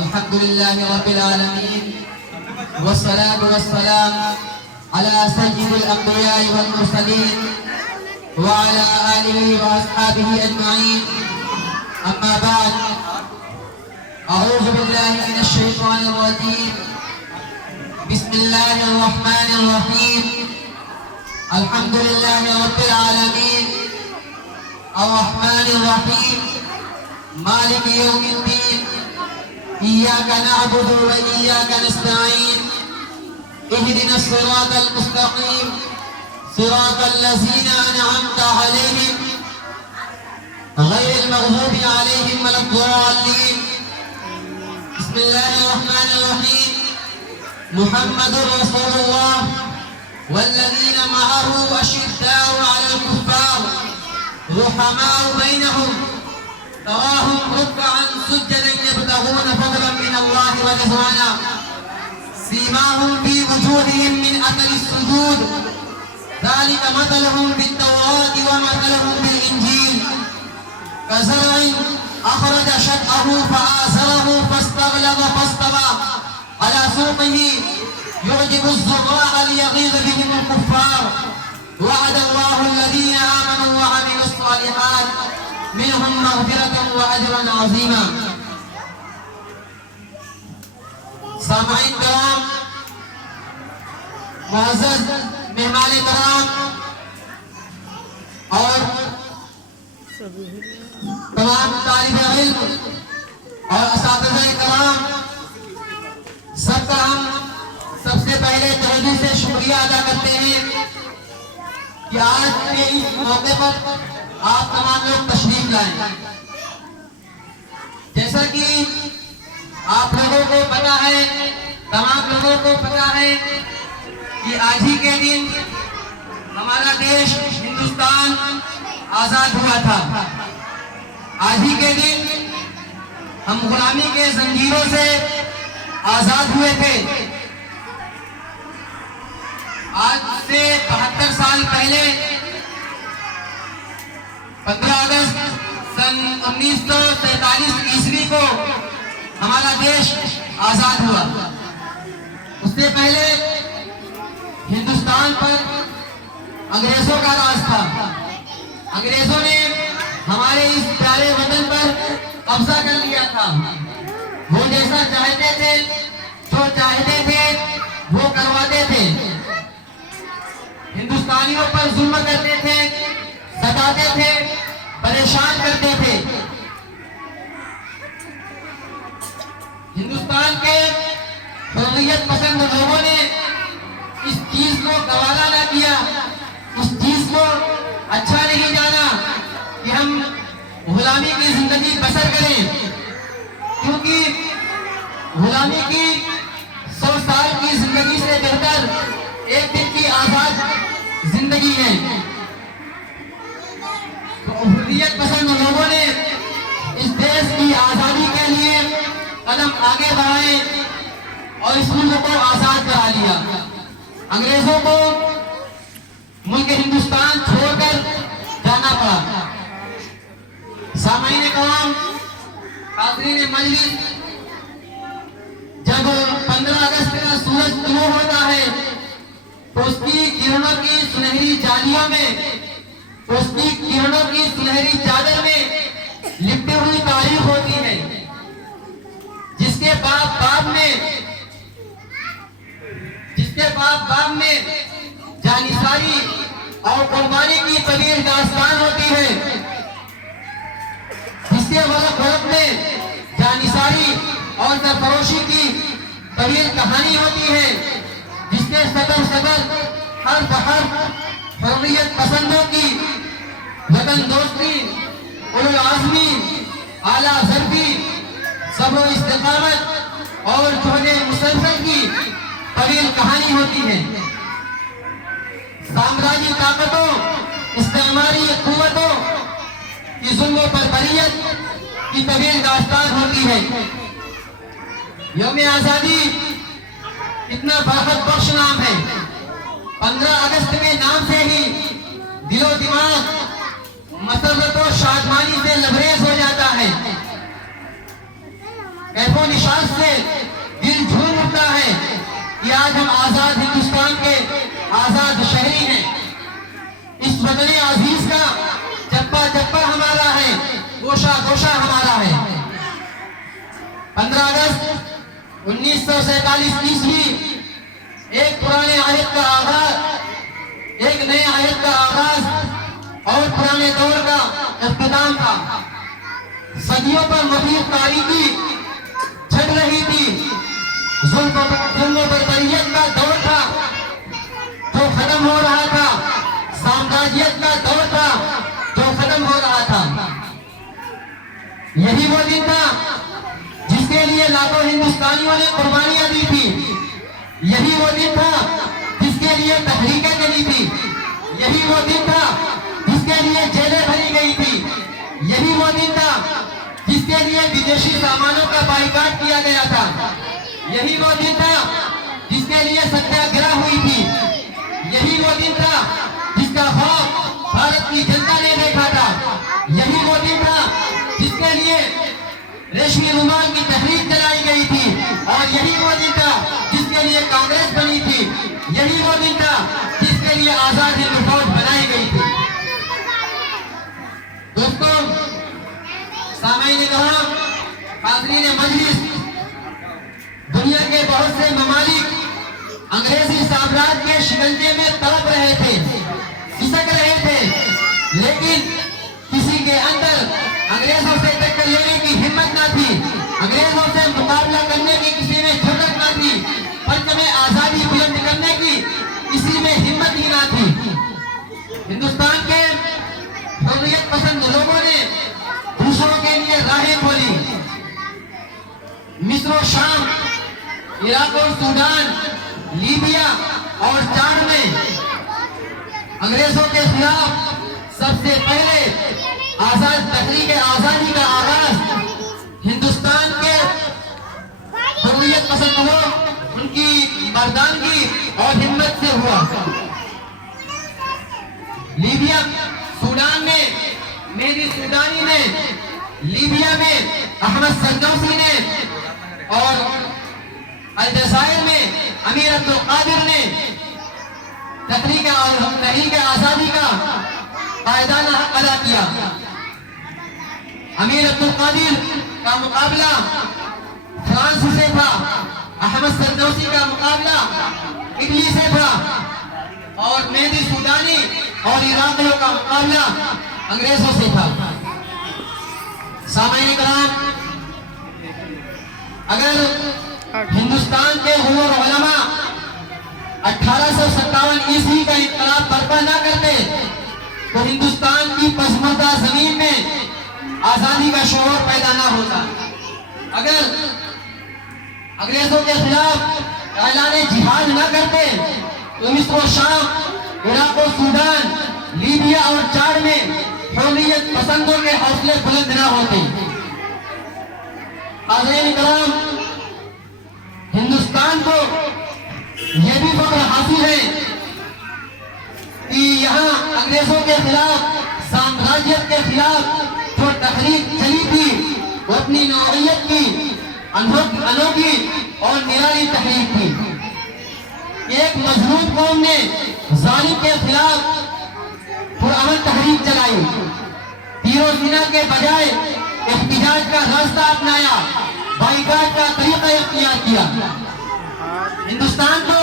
अल्हम्दुलिल्लाहि रब्बिल आलमीन वस्सलातु वस्सलाम अला सय्यिदिल अंबिया'i वल मुरसलीन व अला आलिहि व अस्हाबिहि अजमईन। अम्मा बाद, अऊज़ु बिल्लाहि मिनश शैतानिर रजीम। बिस्मिल्लाहिर रहमानिर रहीम। अल्हम्दुलिल्लाहि रब्बिल आलमीन अर्रहमानिर रहीम मालिकि यौमिद्दीन। इय्याका नअबुदु व इय्याका नस्तईन। इहदिनस सिरातल मुस्तकीम सिरातल लज़ीना अनअमता अलैहिम गैरिल मग़ज़ूबि अलैहिम वलद्दाल्लीन। बिस्मिल्लाहिर रहमानिर रहीम। मुहम्मदुर रसूलुल्लाह वल्लज़ीना मअहु अशिद्दाउ अलल कुफ़्फ़ार रुहमाउ बैनहुम तराहुम रुक्अन सुज्जदन यब्तगून फज़लन मिनल्लाहि व रिज़वाना सीमाहुम फी वजूहिहिम मिन अथरिस सुजूद ज़ालिका मथलुहुम बित्तौराति व मथलुहुम बिल इंजील कज़रइन अख़रज शतअहु फआज़रहु फस्तग़लज़ फस्तवा अला सूक़िही युअजिबु ज़ुर्राअ लियग़ीज़ बिहिमुल कुफ़्फ़ार वअदल्लाहु अल्लज़ीना आमनू व अमिलुस सालिहात मिनहुम मग़फ़िरतन व अजरन अज़ीमा। सामाईन कराम, मुअज़्ज़ज़ मेहमान कराम और तमाम तालिबे इल्म और असातिज़ाए कराम, सबका हम सबसे पहले तहे से शुक्रिया अदा करते हैं कि आज के इस मौके पर आप तमाम लोग तशरीफ लाए। जैसा कि आप लोगों को पता है, तमाम लोगों को पता है कि आज ही के दिन हमारा देश हिंदुस्तान आजाद हुआ था। आज ही के दिन हम गुलामी के जंजीरों से आजाद हुए थे। आज से 72 साल पहले 15 अगस्त सन 1947 ईस्वी को हमारा देश आजाद हुआ। उससे पहले हिंदुस्तान पर अंग्रेजों का राज था। अंग्रेजों ने हमारे इस प्यारे वतन पर कब्जा कर लिया था। वो जैसा चाहते थे, जो चाहते थे वो करवाते थे। हिंदुस्तानियों पर जुल्म करते थे, सताते थे, परेशान करते थे। हिंदुस्तान के हुर्रियत पसंद लोगों ने इस चीज को गवारा न किया, इस चीज को अच्छा नहीं जाना कि हम गुलामी की जिंदगी बसर करें, क्योंकि गुलामी की 100 साल की जिंदगी से बेहतर एक दिन की आजाद जिंदगी है। तो हुर्रियत पसंद लोगों ने इस देश की आजादी के लिए कदम आगे बढ़ाए और इस मुल्क को आजाद करा लिया। अंग्रेजों को मुल्क हिंदुस्तान छोड़कर जाना पड़ा। सामाईन कराम, हाज़रीन मजलिस, जब 15 अगस्त का सूरज तुलू होता है तो उसकी किरणों की सुनहरी जालियों में, उसकी किरणों की सुनहरी चादर में लिपटी हुई तारीख होती है, जिसके बाप बाप में जानिसारी और कुर्बानी की तवील दास्तान होती है, जिसके वक़्त में जानिसारी और सरफरोशी की तवील कहानी होती है, जिसके सदर हर हुर्रियत पसंदों की वतन दोस्ती, उलुल आज़मी, आला ज़रफ़ी, सब्र इस्तिक़ामत और जुहद मुसलसल की तवील कहानी होती है। साम्राज्य ताकतों, इस्तेमारी कुव्वतों की जुल्म पर बरियत की तवील दास्तान होती है। यौम आजादी कितना बरकत बख्श नाम है। 15 अगस्त के नाम से ही दिलो दिमाग मसरत और शादमानी से लबरेज हो जाता है। कैफो निशात से दिल झूम उठता है कि आज हम आजाद हिंदुस्तान के आजाद शहरी हैं। इस वतन अजीज का चप्पा चप्पा हमारा है, गोशा गोशा हमारा है। 15 अगस्त 1947 ईस्वी एक पुराने आयत का आगाज, एक नए आयत का आगाज और पुराने दौर का इख्तिताम था। सदियों पर मजीद तारीखी छट रही थी। जुल्म बर्बरियत का दौर था जो खत्म हो रहा था, साम्राज्यत का दौर था जो खत्म हो रहा था। यही वो दिन था जिसके लिए लाखों हिंदुस्तानियों ने कुर्बानियां दी थी। यही वो दिन था जिसके लिए तहरीकें चली थी। यही वो दिन था जिसके लिए जेलें भरी गई थी। यही वो दिन था जिसके लिए विदेशी सामानों का बाइकाट किया गया था। यही वो दिन था जिसके लिए सत्याग्रह हुई थी। यही वो दिन था जिसका खौफ भारत की जनता ने देखा था। यही वो दिन था जिसके लिए रेशमी रुमाल की तहरीक चलाई गई थी। और यही वो दिन था जिसके लिए कांग्रेस बनी थी। यही वो दिन था जिसके लिए आजाद हिंद फौज बनाई गई थी। दोस्तों, सामईन किराम, हाज़रीन मजलिस, दुनिया के बहुत से ममालिक अंग्रेजी साम्राज्य के शिकंजे में तड़प रहे थे, सिसक रहे थे, लेकिन किसी के अंदर अंग्रेजों से टक्कर लेने की हिम्मत न थी। अंग्रेजों से मुकाबला करने की किसी में जुर्रत न थी। पंच में आजादी बुलंद करने की किसी में हिम्मत ही न थी। हिंदुस्तान के हुर्रियत पसंद लोगों ने दूसरों के लिए राहें खोली। मिस्र और शाम, इराक और सूडान, लीबिया और चाड में अंग्रेजों के खिलाफ सबसे पहले आजाद तहरीक आजादी का आगाज हिंदुस्तान के हुर्रियत पसंद लोग, उनकी मर्दानगी और हिम्मत से हुआ। लीबिया, सूडान में मेहदी सूडानी ने, लीबिया में अहमद सरदौसी ने और अलजायर में अमीर अब्दुल कादिर ने तहरीक आजादी का कायदाना हक अदा किया। अमीर अब्दुल कादिर का मुकाबला फ्रांस से था, अहमद सरदौसी का मुकाबला इटली से था और मेहदी सूडानी और इराकियों का मुकाबला अंग्रेजों से था। सामईन किराम, अगर हिंदुस्तान के हुजूर उलमा 1857 ईस्वी का इनकलाब बर्पा न करते तो हिंदुस्तान की पसमर्दा जमीन में आजादी का शोर पैदा ना होता। अगर अंग्रेजों के खिलाफ ऐलान जिहाद न करते तो मिस्र और शाम, इराक और सूडान, लीबिया और चाड में हुर्रियत पसंदों के हौसले बुलंद न होते। हाज़रीन किराम, हिंदुस्तान को यह भी फख्र हासिल है कि यहाँ अंग्रेजों के खिलाफ, साम्राज्य के खिलाफ जो तहरीक चली थी वो अपनी नौइयत की अनोखी और निराली तहरीक थी। एक मजलूम कौम ने जालिम के खिलाफ पुरअमन तहरीक चलाई, तीरों सीना के बजाय एहतिजाज का रास्ता अपनाया, बाइकाट का तरीका इख्तियार किया। हिंदुस्तान को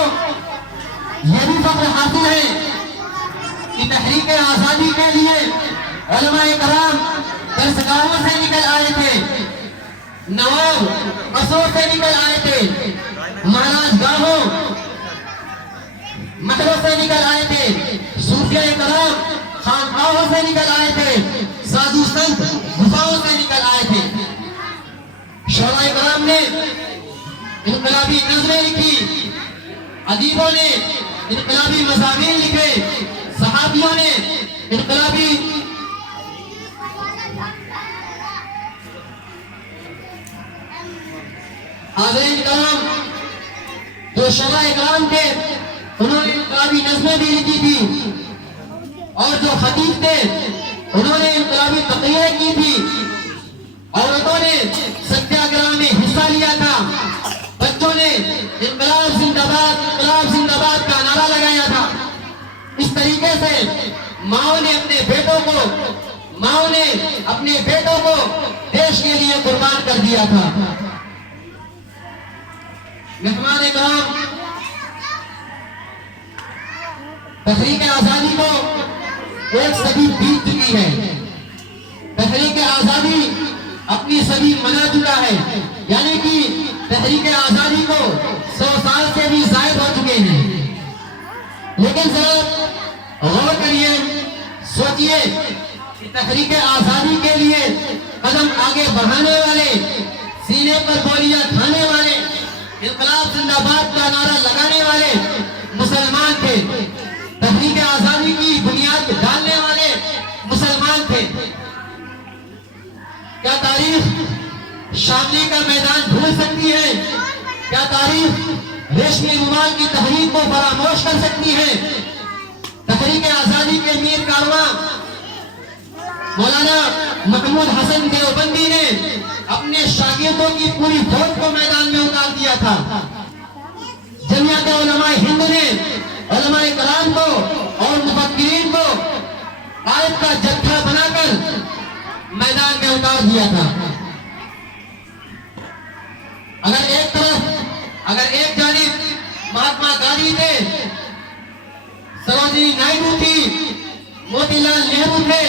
यह भी फख्र हासिल है कि तहरीक आजादी के लिए उलमाए किराम दरसगाहों से निकल आए थे, नवाब बसों से निकल आए थे, महाराज गाहों महलों से निकल आए थे, सूफिया किराम खानकाहों से निकल आए थे, साधु संत गुफाओं से निकल आए थे। शोराए किराम ने इनकलाबी नज़में लिखी, अदीबों ने इनकलाबी मज़ामीन लिखे, सहाबियों ने इनकलाबी हाज़रीन किराम जो शोराए किराम थे उन्होंने इनकलाबी नज़में भी लिखी थी और जो खतीब थे उन्होंने इनकलाबी तक़रीरें की थी। औरतों ने सत्याग्रह में हिस्सा तरीके से माओ ने अपने बेटों को देश के लिए कुर्बान कर दिया था। मेहमान इकराम, तहरीक आजादी को एक सदी बीत चुकी है। तहरीक आजादी अपनी सदी मना चुका है, यानी कि तहरीक आजादी को 100 साल से भी जायद हो चुके हैं। लेकिन जरा गौर करिए, सोचिए कि तहरीक आजादी के लिए कदम आगे बढ़ाने वाले, सीने पर गोलियां खाने वाले, इनकलाब जिंदाबाद का नारा लगाने वाले मुसलमान थे। तहरीक आजादी की बुनियाद डालने वाले मुसलमान थे। क्या तारीख शामली का मैदान भूल सकती है? क्या तारीख रेशमी रुमाल की तहरीक को फरामोश कर सकती है? तहरीक आजादी के मीर कारवां मौलाना महमूद हसन देवबंदी ने अपने शागिर्दों की पूरी फौज को मैदान में उतार दिया था। जमियत उलमाए हिंद ने उलमाए कलाम को और मुफक्किरीन को आयत का जत्था बनाकर मैदान में उतार दिया था। अगर एक जानिब महात्मा गांधी थे, सरोजिनी नायडू थी, मोतीलाल नेहरू थे,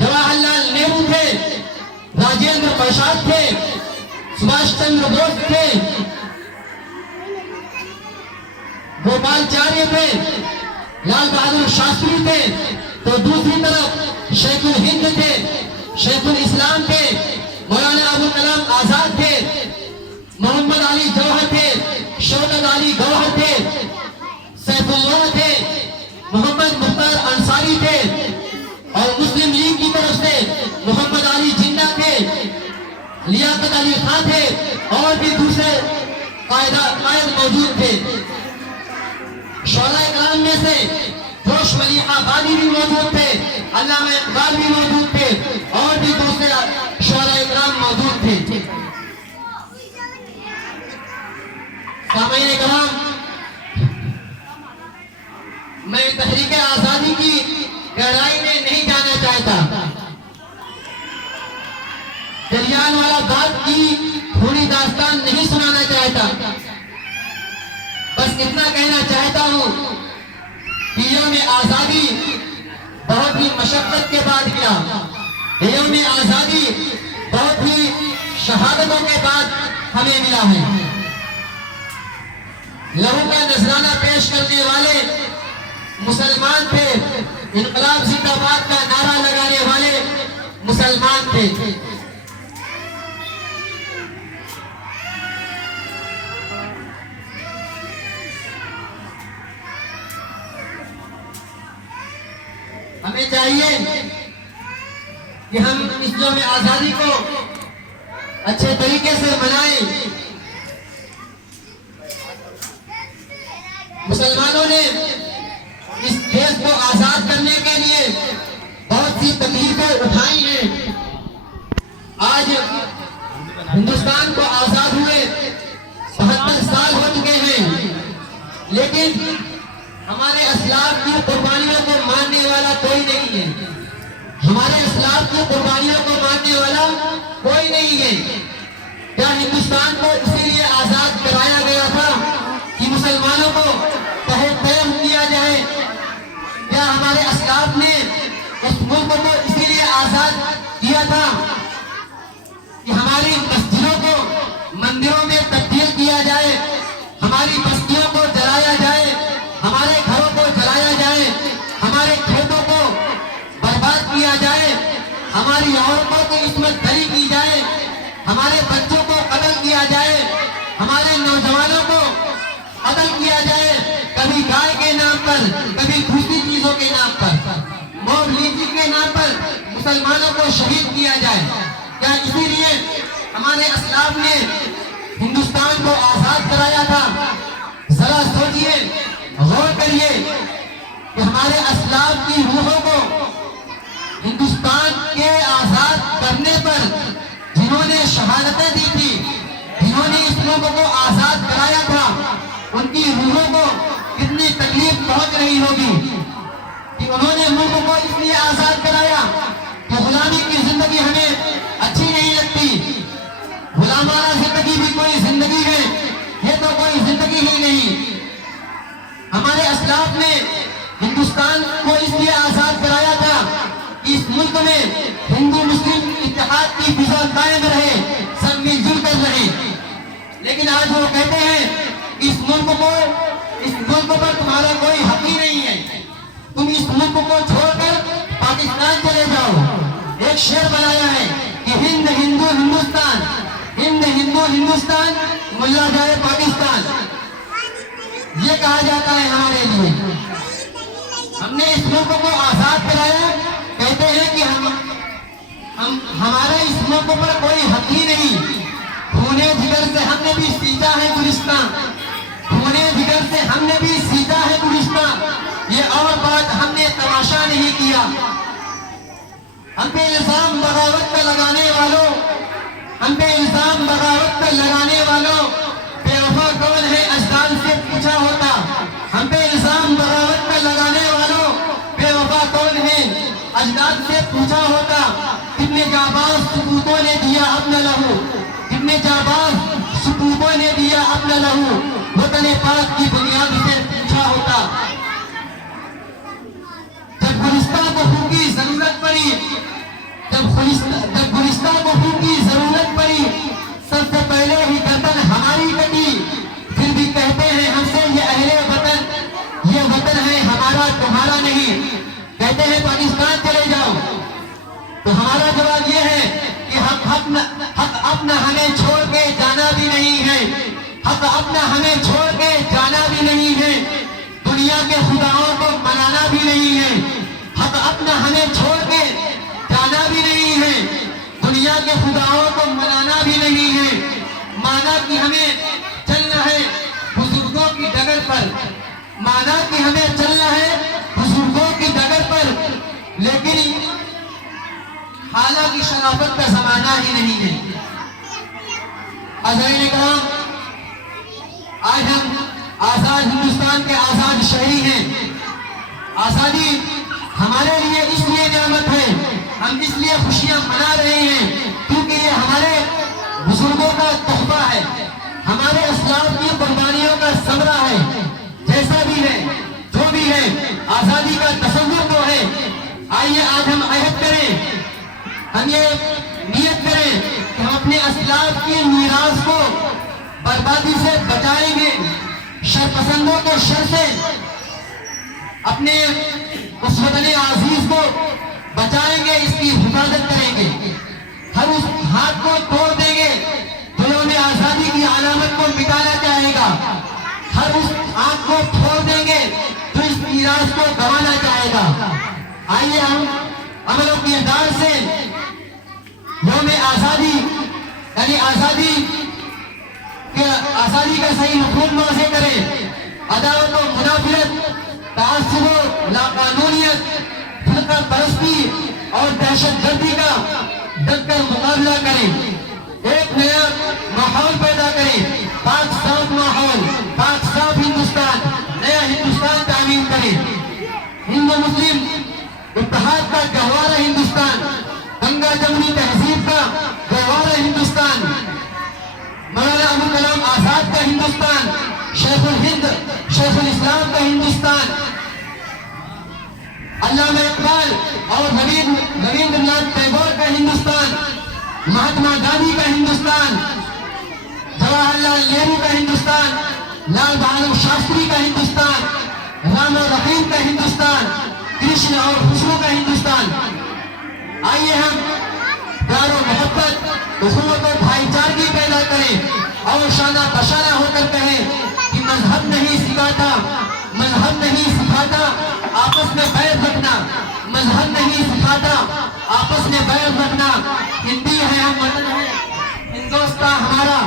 जवाहरलाल नेहरू थे, राजेंद्र प्रसाद थे, सुभाष चंद्र बोस थे, गोपालचार्य थे, लाल बहादुर शास्त्री थे, तो दूसरी तरफ शेखुल हिंद थे, शेखुल इस्लाम थे, मौलाना अबुल कलाम आजाद थे, मोहम्मद अली जौहर थे, शौकत अली गौहर थे, सैफुल्लाह थे, मोहम्मद मुख्तार अंसारी थे, और मुस्लिम लीग की तरफ से मोहम्मद अली जिन्ना थे, लियाकत अली खान थे, और भी दूसरे कायद मौजूद थे। शोहराए कलाम में से जोश वली आबादी भी मौजूद थे, अल्लामा इकबाल भी मौजूद थे, और भी दूसरे शोहराए कलाम मौजूद थे। सामईन किराम, मैं तहरीक आजादी की गहराई में नहीं जाना चाहता, जलियांवाला बाग की पूरी दास्तान नहीं सुनाना चाहता। बस इतना कहना चाहता हूं कि यौम आजादी बहुत ही मशक्कत के बाद मिला। यौम आजादी बहुत ही शहादतों के बाद हमें मिला है। लहू का नजराना पेश करने वाले मुसलमान थे, इनकलाब जिंदाबाद का नारा लगाने वाले मुसलमान थे। हमें चाहिए कि हम इस यौम आजादी को अच्छे तरीके से मनाएं। मुसलमानों ने इस देश को आजाद करने के लिए बहुत सी तकलीफें उठाई हैं। आज हिंदुस्तान को आजाद हुए 72 साल हो चुके हैं, लेकिन हमारे असलाफ की कुर्बानियों को मानने वाला कोई नहीं है। हमारे असलाफ की कुर्बानियों को मानने वाला कोई नहीं है। क्या हिंदुस्तान को इसीलिए आजाद कराया गया था कि मुसलमानों को तहम किया जाए? क्या हमारे असलाफ ने इस मुल्क को इसीलिए आजाद किया था कि हमारी मस्जिदों को मंदिरों में तब्दील किया जाए, हमारी बस्तियों को जलाया जाए, हमारे घरों को जलाया जाए, हमारे खेतों को बर्बाद किया जाए, हमारी औरतों की इस्मत दरी की जाए, हमारे बच्चों को कत्ल किया जाए, हमारे नौजवानों को कत्ल किया जाए, कभी गाय के नाम पर, कभी दूसरी चीजों के नाम पर, मौत लीची के नाम पर मुसलमानों को शहीद किया जाए? क्या इसीलिए हमारे असलाफ ने हिंदुस्तान को आजाद कराया था? जरा सोचिए, गौर करिए कि हमारे असलाफ की रूहों को हिंदुस्तान के आजाद करने पर जिन्होंने शहादतें दी थी, जिन्होंने इस मुल्क को आजाद कराया था, उनकी रूहों को कितनी तकलीफ पहुंच रही होगी। उन्होंने मुल्क को इसलिए आजाद कराया कि गुलामी की जिंदगी हमें अच्छी नहीं लगती। गुलामाना जिंदगी भी कोई जिंदगी है, ये तो कोई जिंदगी ही नहीं। हमारे असलाफ ने हिंदुस्तान को इसलिए आजाद कराया था कि इस मुल्क में हिंदू मुस्लिम इत्तेहाद की फिजा कायम रहे, सब मिलजुल कर रहे। लेकिन आज वो कहते हैं इस मुल्क पर तुम्हारा कोई हक ही नहीं है, तुम इस मुल्क को छोड़कर पाकिस्तान चले जाओ। एक शेर बनाया है कि हिंद हिंदू हिंदुस्तान, हिंद हिंदू हिंदुस्तान, मुल्ला जाए पाकिस्तान, ये कहा जाता है हमारे लिए। हमने इस मुल्क को आजाद कराया, कहते हैं कि हमारा इस मुल्क पर कोई हक ही नहीं। खूने जिगर से हमने भी सींचा है गुलिस्तान, खूने जिगर से हमने भी सींचा है गुलिस्तान, ये और बात हमने तमाशा नहीं किया। हम पे इल्जाम बगावत पे लगाने वालों, हम पे इल्जाम बगावत पे लगाने वालों, बेवफा कौन है अजदाद से पूछा होता। हम पे इल्जाम बगावत पे लगाने वालों, बेवफा कौन है अजदाद से पूछा होता। कितने जाबाज सपूतों ने दिया अपना लहू, कितने जाबाज सपूतों ने दिया अपना लहू, वतन पाक की बुनियाद से पूछा होता। जब गुलिस्तान को खून की जरूरत पड़ी, जब गुलिस्तान को खून की जरूरत पड़ी, सबसे पहले ही गर्दन हमारी कटी। फिर भी कहते हैं हमसे ये अहले वतन, ये वतन है हमारा तुम्हारा नहीं। कहते हैं पाकिस्तान चले जाओ, तो हमारा जवाब ये है कि हक अपना हमें छोड़ के जाना भी नहीं है, हक अपना हमें छोड़ के जाना भी नहीं है, दुनिया के खुदाओं को मनाना भी नहीं है। हक अपना हमें छोड़ के जाना भी नहीं है, दुनिया के खुदाओं को मनाना भी नहीं है। माना कि हमें चलना है बुजुर्गों की डगर पर, माना कि हमें चलना है बुजुर्गों की डगर पर, लेकिन हालांकि शराफत का जमाना ही नहीं है। अज़ीज़ इकराम, आज हम आजाद हिंदुस्तान के आजाद शहरी हैं। आजादी हमारे लिए इसलिए नेमत है, हम इसलिए खुशियां मना रहे हैं क्योंकि ये हमारे बुजुर्गों का तोहफा है, हमारे असलाफ की कुर्बानियों का समरा है। जैसा भी है, जो भी है, आजादी का तसव्वुर तो है। आइए आज हम अहद करें, हम ये नियत करें कि हम अपने असलाफ की मीरास को बर्बादी से बचाएंगे, शरपसंदों के शर से अपने उस वतन अजीज को बचाएंगे, इसकी हिफाजत करेंगे। हर उस हाथ को तोड़ देंगे जो यौम आजादी की अलामत को मिटाना चाहेगा, हर उस आंख को फोड़ देंगे जो इस मीरास को गंवाना चाहेगा। आइए हम अमलों की किरदार से यौम आजादी यानी आजादी का सही मफहूम वाज़ेह करें। अदावत व मुनाफिरत, ताअस्सुब व लाकानूनियत, फिरका परस्ती और दहशत गर्दी का डटकर मुकाबला करें। एक नया माहौल पैदा करें, पाक साफ माहौल, पाक साफ हिंदुस्तान, नया हिंदुस्तान तामीर करें। हिंदू मुस्लिम इत्तेहाद का गहवारा हिंदुस्तान, गंगा जमुनी तहजीब का गहवारा हिंदुस्तान, मौलाना अबुल कलाम आजाद का हिंदुस्तान, शेखुल हिंद शेखुल इस्लाम का हिंदुस्तान, अल्लामा इकबाल और रवींद्रनाथ टैगोर का हिंदुस्तान, महात्मा गांधी का हिंदुस्तान, जवाहरलाल नेहरू का हिंदुस्तान, लाल बहादुर शास्त्री का हिंदुस्तान, राम और रहीम का हिंदुस्तान, कृष्ण और खुशबू का हिंदुस्तान। आइए हम प्यार और मोहब्बत, उखुवत और भाईचारगी पैदा करें और शाना बशाना होकर कहें कि मजहब नहीं सिखाता, मजहब नहीं सिखाता आपस में बैर रखना, मजहब नहीं सिखाता आपस में बैर रखना। हिंदी है, हम वतन है हिंदुस्तान हमारा।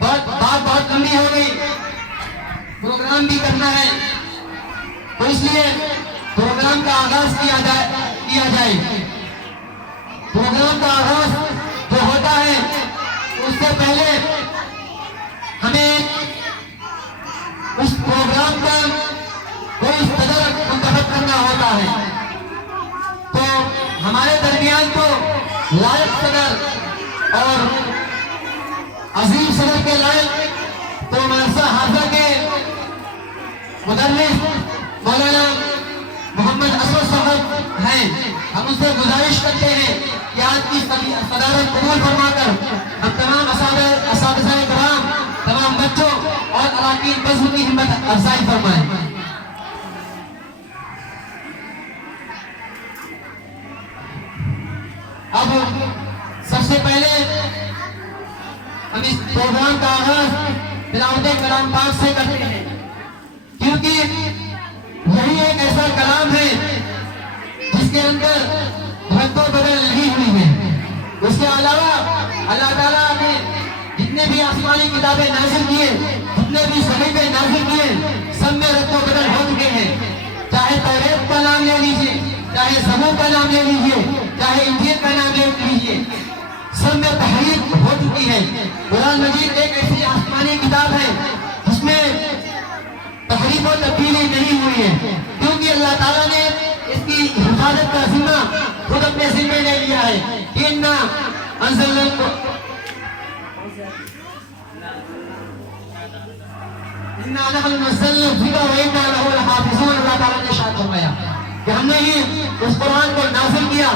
बहुत लंबी हो गई, प्रोग्राम भी करना है, तो इसलिए प्रोग्राम का आगाज किया जाए। प्रोग्राम का आगाज जो होता है उससे पहले हमें उस प्रोग्राम का कोई सदर मुंतखब करना होता है। हमारे दरमियान तो लायक सदर और अजीम सदर के लायक तो मदरसा हाफिजा के मुदर्रिस मौलाना मोहम्मद असद साहब हैं। हम उनसे गुजारिश करते हैं कि आज की सदारत कबूल फरमाकर हम तमाम असातिज़ाए किराम, तमाम बच्चों और अराकीन बज़्म की हिम्मत अफजाई फरमाएं। अब सबसे पहले हम इस प्रोग्राम का आगाज तिलावत कलाम पाक से करते हैं, क्योंकि यही एक ऐसा कलाम है जिसके अंदर रद्दो बदल नहीं हुई है। उसके अलावा अल्लाह ताला ने जितने भी आसमानी किताबें नाज़िल किए, जितने भी सहीफे नाज़िल किए, सब में रद्दो बदल हो चुके हैं। चाहे तौरात का नाम ले लीजिए, चाहे ज़बूर का नाम ले लीजिए, चाहे इंजील का नाम ले लीजिए, सब में तहरीफ हो चुकी है। कुरान मजीद एक ऐसी आसमानी किताब है जिसमें तहरीफ और तब्दीली नहीं हुई है, क्योंकि अल्लाह ताला ने इसकी हिफाजत का जिम्मा खुद अपने जिम्मे ले लिया है। इन्ना अंज़लना इन्ना नहनु नज़्ज़लना ज़िक्रा व इन्ना लहु लहाफ़िज़ून। अल्लाह ताला ने इरशाद फरमाया कि हमने ही उस कुरान को नाज़िल किया,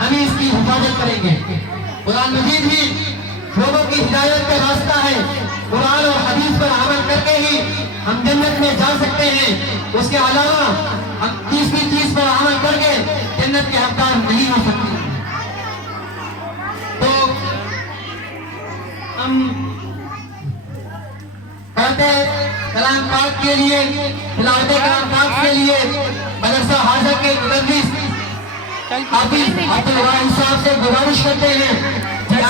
हम ही इसकी हिफाजत करेंगे। कुरान मजीद ही लोगों की हिदायत का रास्ता है। कुरान और हदीस पर अमल करके ही हम जन्नत में जा सकते हैं। उसके अलावा हम तीसरी चीज पर अमल करके जन्नत के हकदार नहीं हो सकते। तो हम पढ़ते कलाम पाक के लिए, तिलावत कलाम पाक के लिए मदरसा हाफिजा के मुदर्रिस हाफिज अब्दुल वाहिद साहब से गुजारिश करते हैं